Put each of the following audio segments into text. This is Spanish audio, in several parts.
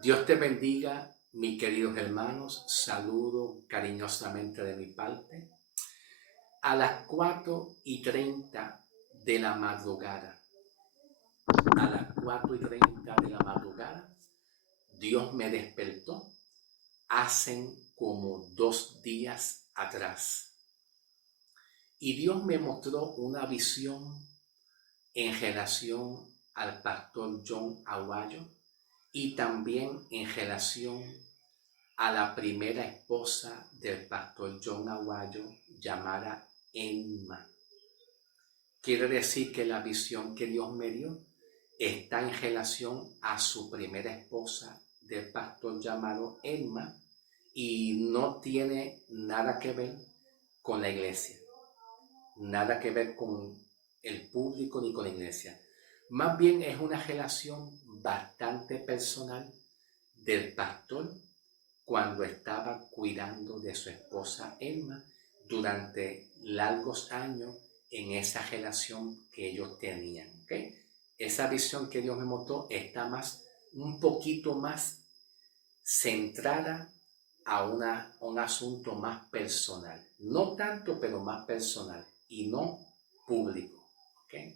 Dios te bendiga, mis queridos hermanos. Saludo cariñosamente de mi parte. A las 4:30 de la madrugada, a las 4:30 de la madrugada, Dios me despertó hace como 2 días atrás. Y Dios me mostró una visión en relación al pastor John Aguayo y también en relación a la primera esposa del pastor John Aguayo, llamada Emma. Quiere decir que la visión que Dios me dio está en relación a su primera esposa del pastor llamado Emma y no tiene nada que ver con la iglesia, nada que ver con el público ni con la iglesia. Más bien es una relación bastante personal del pastor cuando estaba cuidando de su esposa Emma durante largos años en esa relación que ellos tenían. ¿Okay? Esa visión que Dios me mostró está un poquito más centrada a un asunto más personal. No tanto, pero más personal y no público. ¿Okay?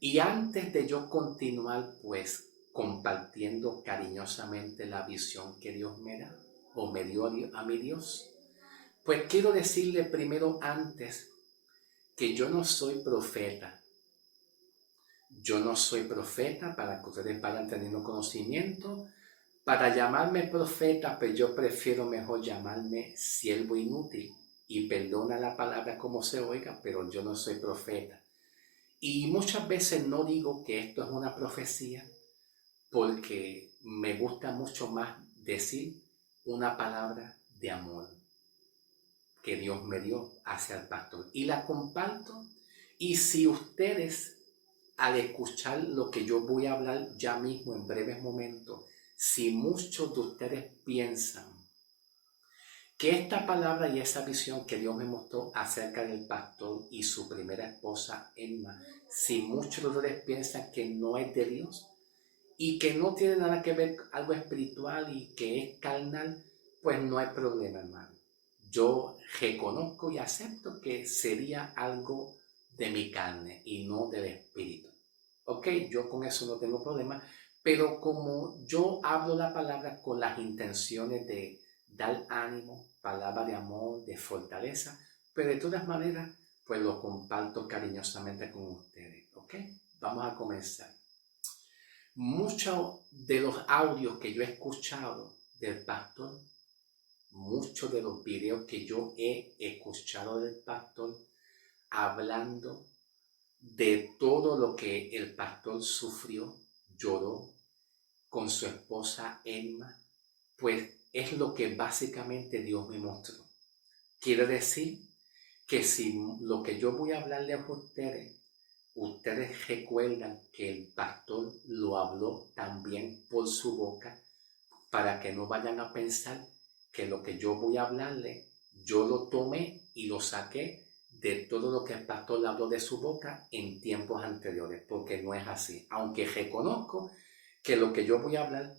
Y antes de yo continuar, pues, compartiendo cariñosamente la visión que Dios me da, o me dio a mi Dios, pues quiero decirle primero antes que yo no soy profeta. Yo no soy profeta para que ustedes vayan teniendo conocimiento. Para llamarme profeta, pues yo prefiero mejor llamarme siervo inútil. Y perdona la palabra como se oiga, pero yo no soy profeta. Y muchas veces no digo que esto es una profecía porque me gusta mucho más decir una palabra de amor que Dios me dio hacia el pastor. Y la comparto. Y si ustedes, al escuchar lo que yo voy a hablar ya mismo en breves momentos, si muchos de ustedes piensan que esta palabra y esa visión que Dios me mostró acerca del pastor y su primera esposa Emma, si muchos de ustedes piensan que no es de Dios y que no tiene nada que ver algo espiritual y que es carnal, pues no hay problema, hermano. Yo reconozco y acepto que sería algo de mi carne y no del espíritu. Ok, yo con eso no tengo problema, pero como yo hablo la palabra con las intenciones de dar ánimo, palabra de amor, de fortaleza, pero de todas maneras, pues lo comparto cariñosamente con ustedes. Ok, vamos a comenzar. Muchos de los audios que yo he escuchado del pastor, muchos de los videos que yo he escuchado del pastor hablando de todo lo que el pastor sufrió, lloró con su esposa Emma, pues es lo que básicamente Dios me mostró. Quiere decir que si lo que yo voy a hablarles a ustedes recuerdan que el pastor lo habló también por su boca, para que no vayan a pensar que lo que yo voy a hablarle, yo lo tomé y lo saqué de todo lo que el pastor habló de su boca en tiempos anteriores, porque no es así. Aunque reconozco que lo que yo voy a hablar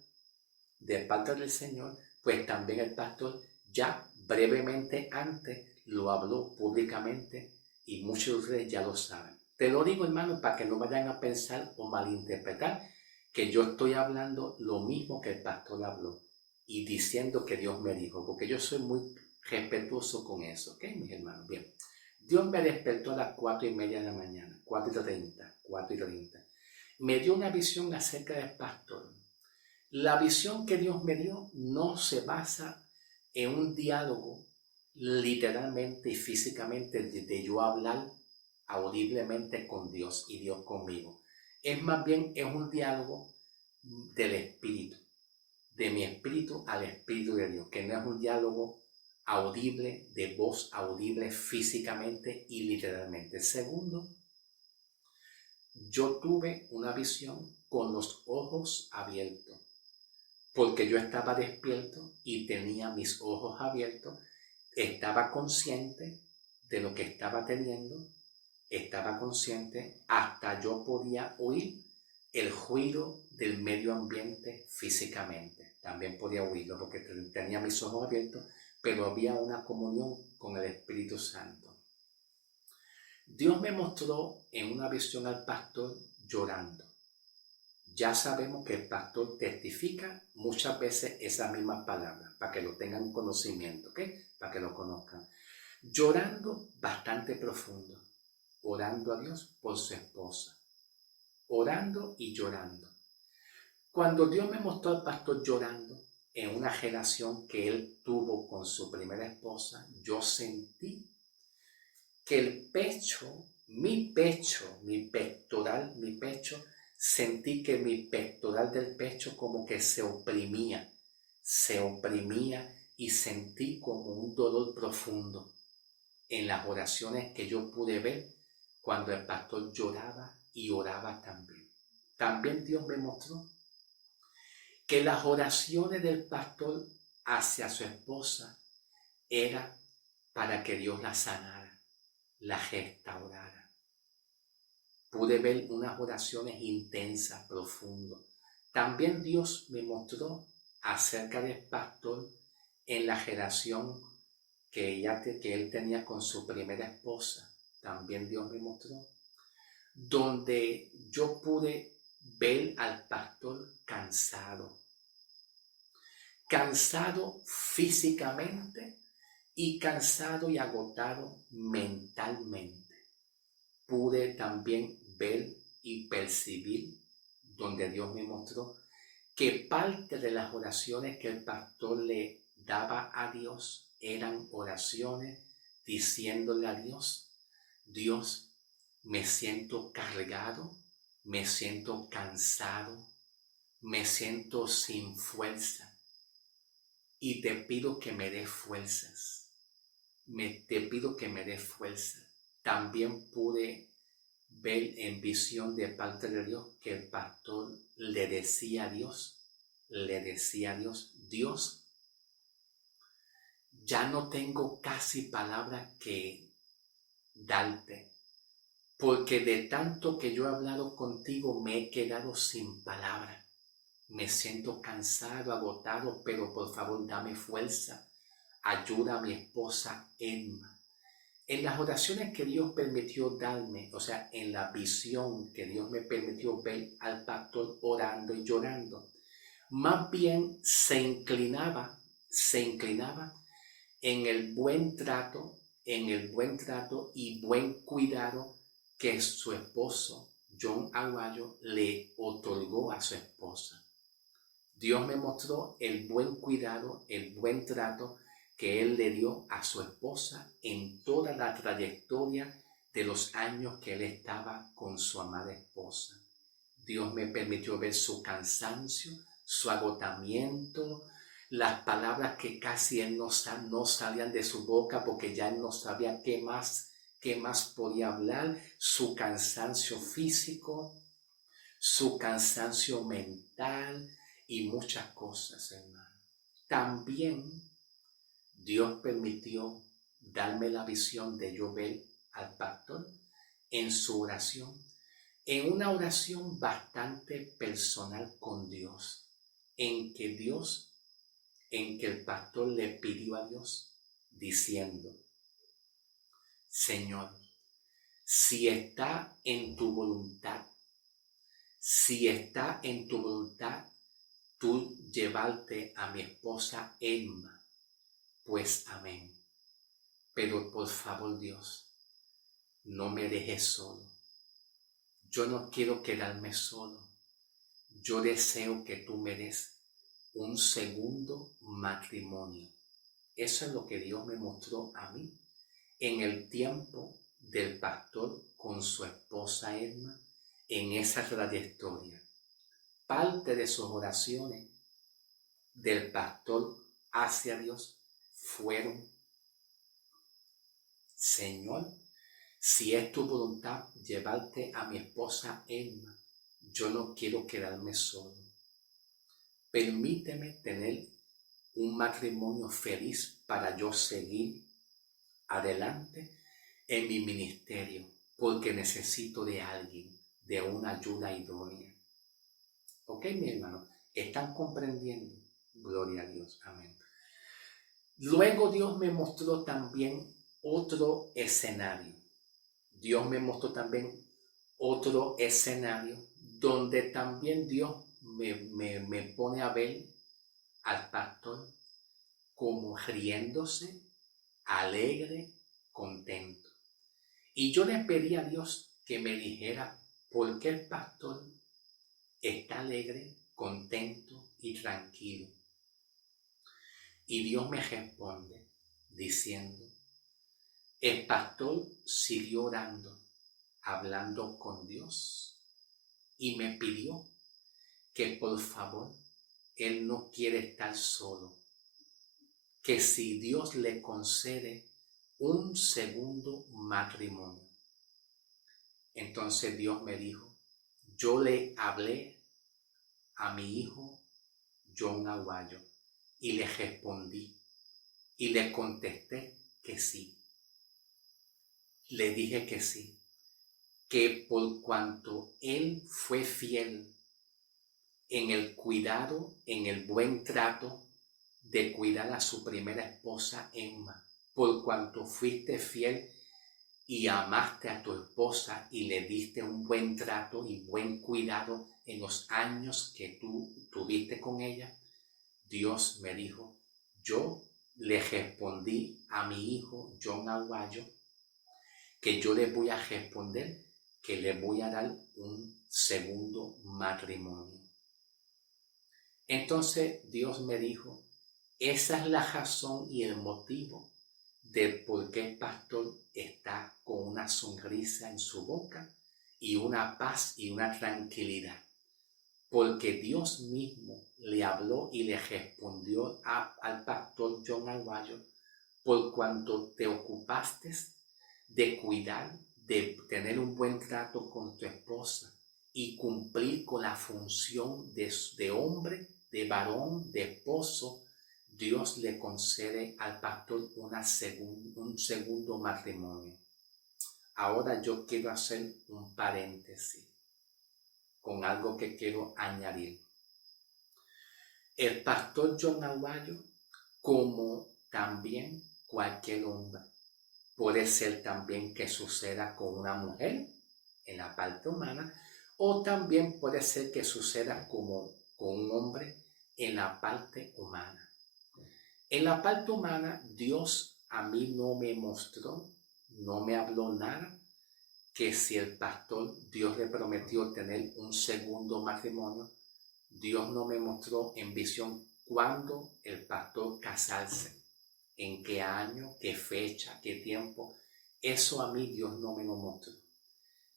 de parte del Señor, pues también el pastor ya brevemente antes lo habló públicamente y muchos de ustedes ya lo saben. Te lo digo, hermano, para que no vayan a pensar o malinterpretar que yo estoy hablando lo mismo que el pastor habló y diciendo que Dios me dijo, porque yo soy muy respetuoso con eso, ¿ok, mis hermanos? Bien, Dios me despertó a las 4:30 de la mañana, 4:30, 4:30. Me dio una visión acerca del pastor. La visión que Dios me dio no se basa en un diálogo literalmente y físicamente de yo hablar audiblemente con Dios y Dios conmigo. Es más bien es un diálogo del espíritu, de mi espíritu al espíritu de Dios, que no es un diálogo audible, de voz audible físicamente y literalmente. Segundo, yo tuve una visión con los ojos abiertos, porque yo estaba despierto y tenía mis ojos abiertos, estaba consciente de lo que estaba teniendo, estaba consciente, hasta yo podía oír el ruido del medio ambiente físicamente. También podía oírlo porque tenía mis ojos abiertos, pero había una comunión con el Espíritu Santo. Dios me mostró en una visión al pastor llorando. Ya sabemos que el pastor testifica muchas veces esas mismas palabras, para que lo tengan conocimiento, ¿ok? Para que lo conozcan. Llorando bastante profundo, orando a Dios por su esposa, orando y llorando. Cuando Dios me mostró al pastor llorando en una relación que él tuvo con su primera esposa, yo sentí que el pecho, mi pectoral, sentí que mi pectoral del pecho como que se oprimía y sentí como un dolor profundo en las oraciones que yo pude ver cuando el pastor lloraba y oraba también. También Dios me mostró que las oraciones del pastor hacia su esposa era para que Dios la sanara, la restaurara. Pude ver unas oraciones intensas, profundas. También Dios me mostró acerca del pastor en la relación que él tenía con su primera esposa. También Dios me mostró, donde yo pude ver al pastor cansado físicamente y cansado y agotado mentalmente. Pude también ver y percibir, donde Dios me mostró, que parte de las oraciones que el pastor le daba a Dios eran oraciones diciéndole a Dios, Dios, me siento cargado, me siento cansado, me siento sin fuerza y te pido que me des fuerzas. Te pido que me des fuerza. También pude ver en visión de parte de Dios que el pastor le decía a Dios, Dios, ya no tengo casi palabras que darte, porque de tanto que yo he hablado contigo me he quedado sin palabras. Me siento cansado, agotado, pero por favor dame fuerza. Ayuda a mi esposa Emma. En las oraciones que Dios permitió darme, o sea, en la visión que Dios me permitió ver al pastor orando y llorando, más bien se inclinaba en el buen trato y buen cuidado que su esposo, John Aguayo, le otorgó a su esposa. Dios me mostró el buen cuidado, el buen trato que él le dio a su esposa en toda la trayectoria de los años que él estaba con su amada esposa. Dios me permitió ver su cansancio, su agotamiento, las palabras que casi él no salían de su boca porque ya él no sabía qué más podía hablar, su cansancio físico, su cansancio mental y muchas cosas, hermano. También Dios permitió darme la visión de yo ver al pastor en su oración, en una oración bastante personal con Dios, en que el pastor le pidió a Dios diciendo, Señor, si está en tu voluntad, tú llevarte a mi esposa Emma, pues amén. Pero por favor, Dios, no me dejes solo. Yo no quiero quedarme solo. Yo deseo que tú me des un segundo matrimonio. Eso es lo que Dios me mostró a mí en el tiempo del pastor con su esposa Emma en esa trayectoria. Parte de sus oraciones del pastor hacia Dios fueron, Señor, si es tu voluntad llevarte a mi esposa Emma, yo no quiero quedarme solo. Permíteme tener un matrimonio feliz para yo seguir adelante en mi ministerio, porque necesito de alguien, de una ayuda idónea. ¿Ok, mi hermano? ¿Están comprendiendo? Gloria a Dios. Amén. Luego Dios me mostró también otro escenario. Dios me mostró también otro escenario donde también Dios me pone a ver al pastor como riéndose, alegre, contento. Y yo le pedí a Dios que me dijera por qué el pastor está alegre, contento y tranquilo. Y Dios me responde diciendo, el pastor siguió orando, hablando con Dios, y me pidió que por favor él no quiere estar solo, que si Dios le concede un segundo matrimonio. Entonces Dios me dijo, yo le hablé a mi hijo John Aguayo y le respondí y le contesté que sí. Le dije que sí, que por cuanto él fue fiel en el cuidado, en el buen trato de cuidar a su primera esposa Emma, por cuanto fuiste fiel y amaste a tu esposa y le diste un buen trato y buen cuidado en los años que tú tuviste con ella, Dios me dijo, yo le respondí a mi hijo John Aguayo que yo le voy a responder que le voy a dar un segundo matrimonio. Entonces Dios me dijo, esa es la razón y el motivo de por qué el pastor está con una sonrisa en su boca y una paz y una tranquilidad. Porque Dios mismo le habló y le respondió al pastor John Aguayo por cuanto te ocupaste de cuidar, de tener un buen trato con tu esposa y cumplir con la función de hombre, de varón, de esposo, Dios le concede al pastor un segundo matrimonio. Ahora yo quiero hacer un paréntesis con algo que quiero añadir. El pastor John Aguayo, como también cualquier hombre, puede ser también que suceda con una mujer en la parte humana, o también puede ser que suceda con un hombre en la parte humana. En la parte humana, Dios a mí no me mostró, no me habló nada, que si el pastor, Dios le prometió tener un segundo matrimonio, Dios no me mostró en visión cuándo el pastor casarse, en qué año, qué fecha, qué tiempo. Eso a mí Dios no me lo mostró.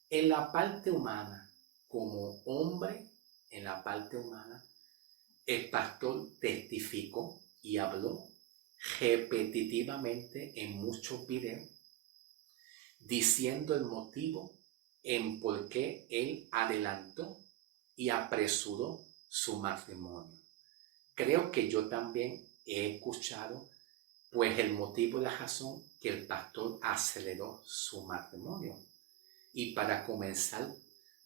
En la parte humana, como hombre, en la parte humana, el pastor testificó y habló repetitivamente en muchos videos, diciendo el motivo en por qué él adelantó y apresuró su matrimonio. Creo que yo también he escuchado pues el motivo y la razón que el pastor aceleró su matrimonio. Y para comenzar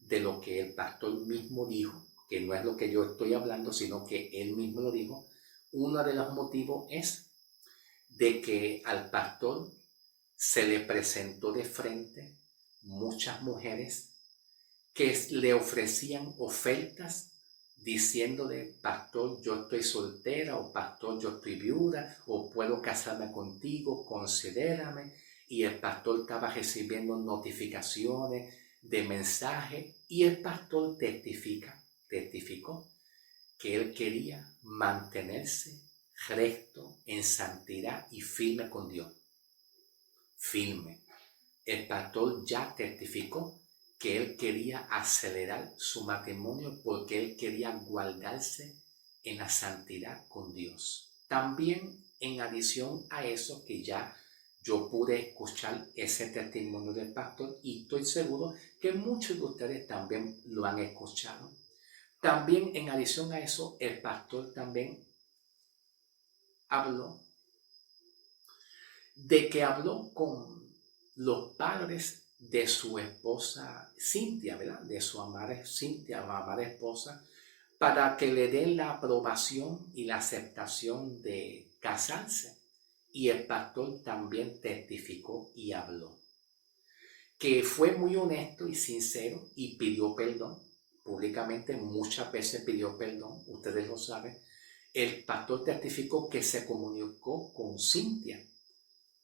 de lo que el pastor mismo dijo, que no es lo que yo estoy hablando, sino que él mismo lo dijo, uno de los motivos es de que al pastor se le presentó de frente muchas mujeres que le ofrecían ofertas diciéndole, pastor, yo estoy soltera, o pastor, yo estoy viuda, o puedo casarme contigo, considérame. Y el pastor estaba recibiendo notificaciones de mensajes y el pastor testificó que él quería mantenerse recto en santidad y firme con Dios. Firme. El pastor ya testificó que él quería acelerar su matrimonio porque él quería guardarse en la santidad con Dios. También en adición a eso que ya yo pude escuchar ese testimonio del pastor y estoy seguro que muchos de ustedes también lo han escuchado. También en adición a eso el pastor también habló de que habló con los padres de su esposa Cintia, ¿verdad? De su amada Cintia, amada esposa, para que le den la aprobación y la aceptación de casarse. Y el pastor también testificó y habló, que fue muy honesto y sincero y pidió perdón. Públicamente muchas veces pidió perdón, ustedes lo saben. El pastor testificó que se comunicó con Cynthia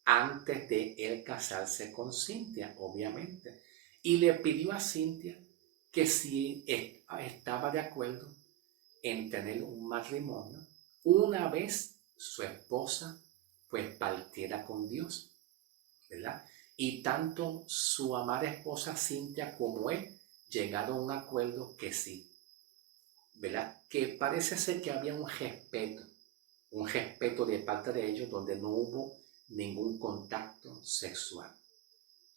antes de él casarse con Cynthia, obviamente. Y le pidió a Cynthia que si estaba de acuerdo en tener un matrimonio una vez su esposa pues partiera con Dios, ¿verdad? Y tanto su amada esposa Cynthia como él llegaron a un acuerdo que sí, ¿verdad? Que parece ser que había un respeto de parte de ellos donde no hubo ningún contacto sexual.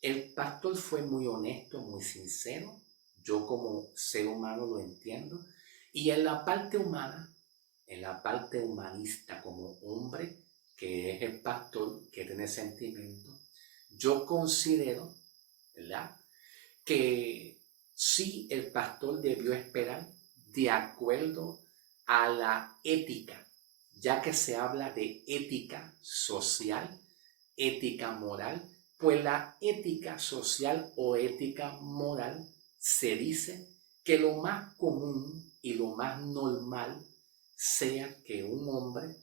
El pastor fue muy honesto, muy sincero, yo como ser humano lo entiendo, y en la parte humana, en la parte humanista como hombre, que es el pastor, que tiene sentimiento, yo considero, ¿verdad?, que sí el pastor debió esperar de acuerdo a la ética, ya que se habla de ética social, ética moral, pues la ética social o ética moral se dice que lo más común y lo más normal sea que un hombre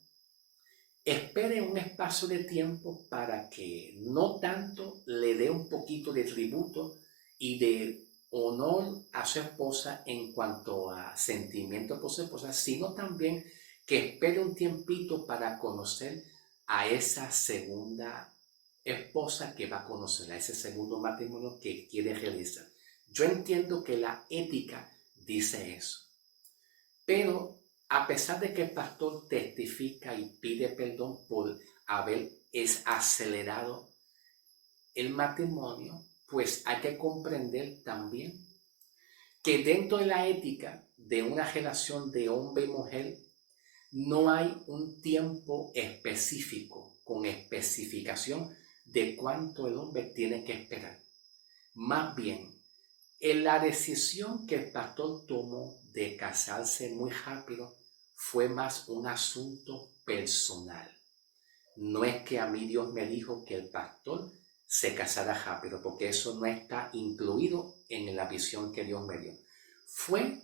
espere un espacio de tiempo para que no tanto le dé un poquito de tributo y de honor a su esposa en cuanto a sentimientos por su esposa, sino también que espere un tiempito para conocer a esa segunda esposa que va a conocer, a ese segundo matrimonio que quiere realizar. Yo entiendo que la ética dice eso, pero a pesar de que el pastor testifica y pide perdón por haber acelerado el matrimonio, pues hay que comprender también que dentro de la ética de una relación de hombre y mujer no hay un tiempo específico con especificación de cuánto el hombre tiene que esperar. Más bien, en la decisión que el pastor tomó de casarse muy rápido fue más un asunto personal. No es que a mí Dios me dijo que el pastor se casara rápido, porque eso no está incluido en la visión que Dios me dio. Fue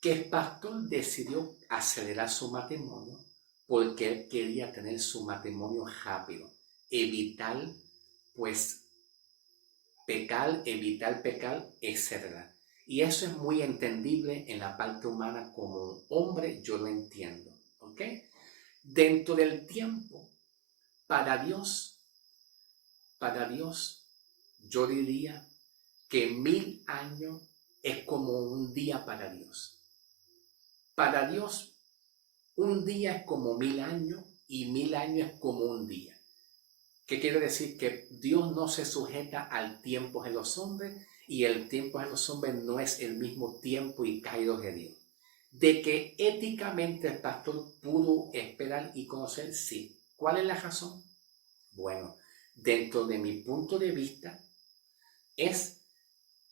que el pastor decidió acelerar su matrimonio porque él quería tener su matrimonio rápido, evitar pues evitar pecar, etc. Y eso es muy entendible en la parte humana como hombre, yo lo entiendo, ¿ok? Dentro del tiempo, para Dios, yo diría que 1000 años es como un día para Dios. Para Dios, un día es como 1000 años y 1000 años es como un día. ¿Qué quiere decir? Que Dios no se sujeta al tiempo de los hombres y el tiempo de los hombres no es el mismo tiempo y caído de Dios. De que éticamente el pastor pudo esperar y conocer, sí. ¿Cuál es la razón? Bueno, dentro de mi punto de vista es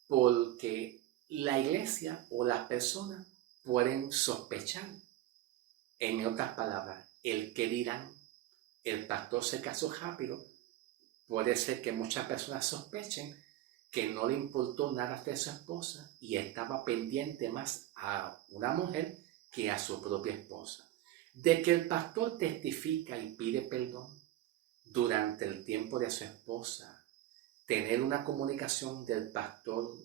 porque la iglesia o las personas pueden sospechar. En otras palabras, el que dirán, el pastor se casó rápido. Puede ser que muchas personas sospechen que no le importó nada de su esposa y estaba pendiente más a una mujer que a su propia esposa. De que el pastor testifica y pide perdón durante el tiempo de su esposa, tener una comunicación del pastor,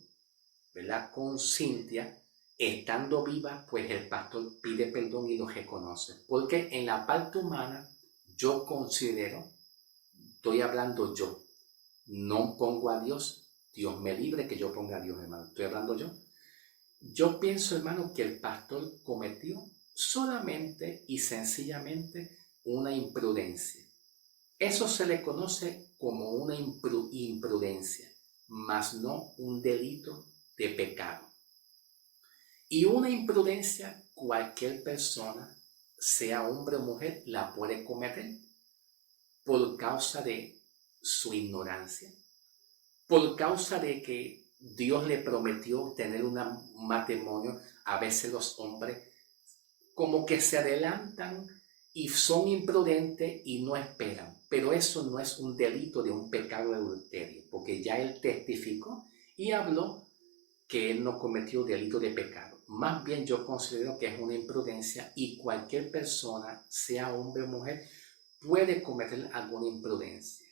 ¿verdad?, con Cynthia, estando viva, pues el pastor pide perdón y lo reconoce. Porque en la parte humana, yo considero, estoy hablando yo, no pongo a Dios, Dios me libre que yo ponga a Dios, hermano, estoy hablando yo. Yo pienso, hermano, que el pastor cometió solamente y sencillamente una imprudencia. Eso se le conoce como una imprudencia, mas no un delito de pecado. Y una imprudencia cualquier persona, sea hombre o mujer, la puede cometer por causa de su ignorancia, por causa de que Dios le prometió tener un matrimonio a veces los hombres como que se adelantan y son imprudentes y no esperan. Pero eso no es un delito de un pecado de adulterio, porque ya él testificó y habló que él no cometió delito de pecado. Más bien yo considero que es una imprudencia y cualquier persona, sea hombre o mujer, puede cometer alguna imprudencia.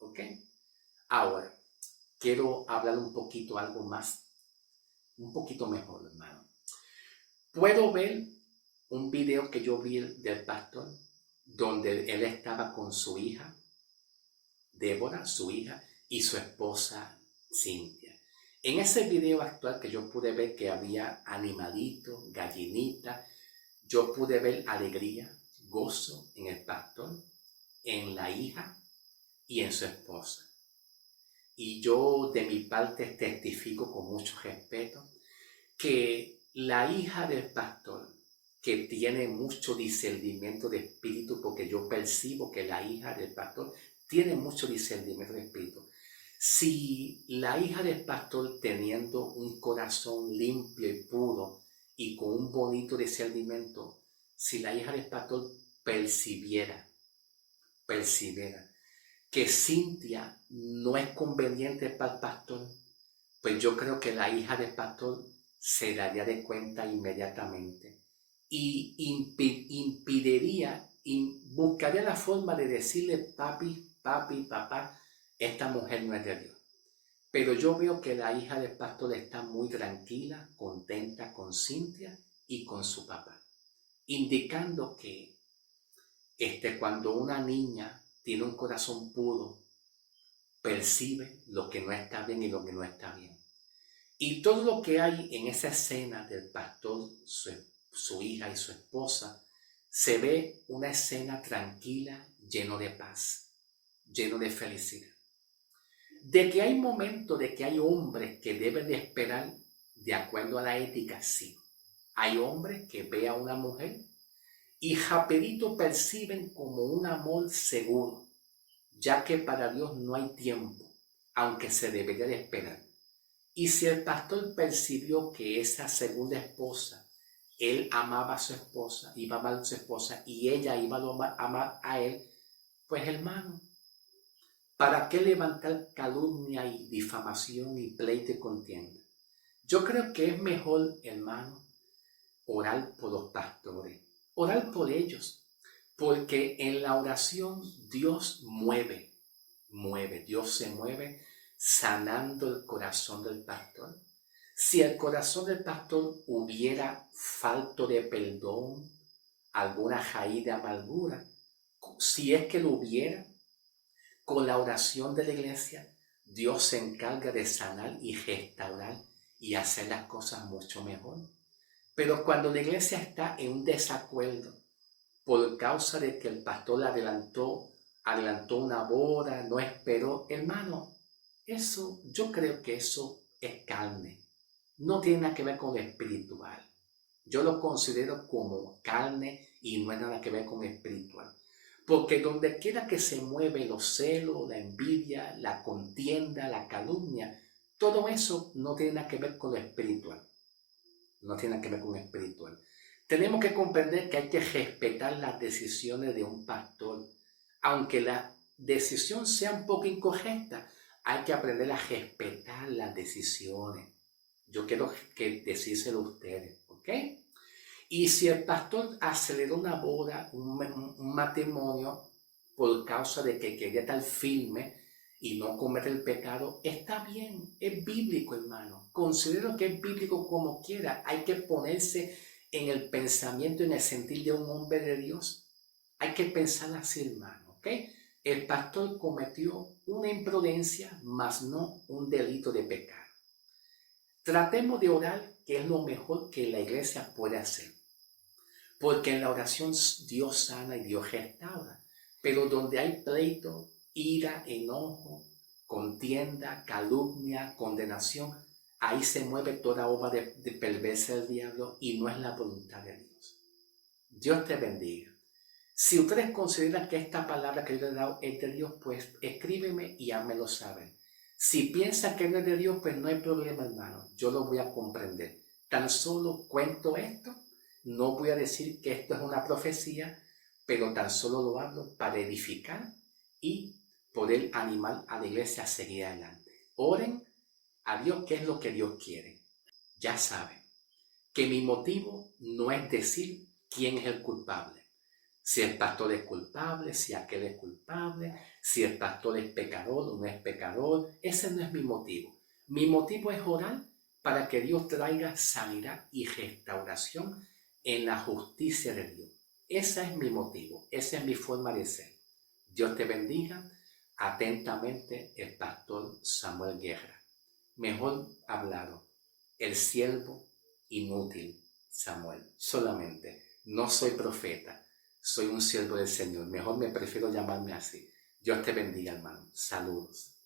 ¿Ok? Ahora, quiero hablar un poquito algo más, un poquito mejor, hermano. Puedo ver un video que yo vi del pastor donde él estaba con su hija, Débora, su hija, y su esposa, Cintia. En ese video actual que yo pude ver que había animalito, gallinita, yo pude ver alegría, gozo en el pastor, en la hija y en su esposa. Y yo de mi parte testifico con mucho respeto que la hija del pastor, que tiene mucho discernimiento de espíritu, porque yo percibo que la hija del pastor tiene mucho discernimiento de espíritu. Si la hija del pastor, teniendo un corazón limpio y puro y con un bonito discernimiento, si la hija del pastor percibiera que Cintia no es conveniente para el pastor, pues yo creo que la hija del pastor se daría de cuenta inmediatamente y buscaría la forma de decirle papi, papá, esta mujer no es de Dios. Pero yo veo que la hija del pastor está muy tranquila, contenta con Cintia y con su papá, indicando que cuando una niña tiene un corazón puro, percibe lo que no está bien y lo que no está bien. Y todo lo que hay en esa escena del pastor, su hija y su esposa, se ve una escena tranquila, lleno de paz, lleno de felicidad. De que hay momentos de que hay hombres que deben de esperar de acuerdo a la ética, sí. Hay hombres que ven a una mujer y rapidito perciben como un amor seguro, ya que para Dios no hay tiempo, aunque se debería de esperar. Y si el pastor percibió que esa segunda esposa, él amaba a su esposa, iba a amar a su esposa y ella iba a amar a él, pues hermano, ¿para qué levantar calumnia y difamación y pleito y contienda? Yo creo que es mejor, hermano, orar por los pastores, orar por ellos, porque en la oración Dios Dios se mueve sanando el corazón del pastor. Si el corazón del pastor hubiera falto de perdón, alguna raíz de amargura, si es que lo hubiera, con la oración de la iglesia, Dios se encarga de sanar y restaurar y hacer las cosas mucho mejor. Pero cuando la iglesia está en un desacuerdo por causa de que el pastor adelantó una boda, no esperó, hermano, eso, yo creo que eso es carne. No tiene nada que ver con lo espiritual. Yo lo considero como carne y no es nada que ver con espiritual. Porque donde quiera que se mueve los celos, la envidia, la contienda, la calumnia, todo eso no tiene nada que ver con lo espiritual. No tiene nada que ver con lo espiritual. Tenemos que comprender que hay que respetar las decisiones de un pastor. Aunque la decisión sea un poco incorrecta, hay que aprender a respetar las decisiones. Yo quiero que decírselo a ustedes, ¿ok? Y si el pastor aceleró una boda, un matrimonio, por causa de que quería estar firme y no cometer el pecado, está bien, es bíblico, hermano. Considero que es bíblico como quiera. Hay que ponerse en el pensamiento, en el sentir de un hombre de Dios. Hay que pensar así, hermano, ¿ok? El pastor cometió una imprudencia, mas no un delito de pecado. Tratemos de orar, que es lo mejor que la iglesia puede hacer. Porque en la oración Dios sana y Dios restaura. Pero donde hay pleito, ira, enojo, contienda, calumnia, condenación, ahí se mueve toda obra de perversa del diablo y no es la voluntad de Dios. Dios te bendiga. Si ustedes consideran que esta palabra que yo les he dado es de Dios, pues escríbeme y házmelo saber. Si piensan que no es de Dios, pues no hay problema, hermano. Yo lo voy a comprender. tan solo cuento esto, no voy a decir que esto es una profecía, pero tan solo lo hablo para edificar y poder animar a la iglesia a seguir adelante. Oren a Dios qué es lo que Dios quiere. Ya saben que mi motivo no es decir quién es el culpable. Si el pastor es culpable, si aquel es culpable, si el pastor es pecador o no es pecador, ese no es mi motivo. Mi motivo es orar para que Dios traiga sanidad y restauración en la justicia de Dios. Ese es mi motivo, esa es mi forma de ser. Dios te bendiga. Atentamente, el pastor Samuel Guerra. Mejor hablado, el siervo inútil Samuel. Solamente, no soy profeta, soy un siervo del Señor. Mejor me prefiero llamarme así. Dios te bendiga, hermano. Saludos.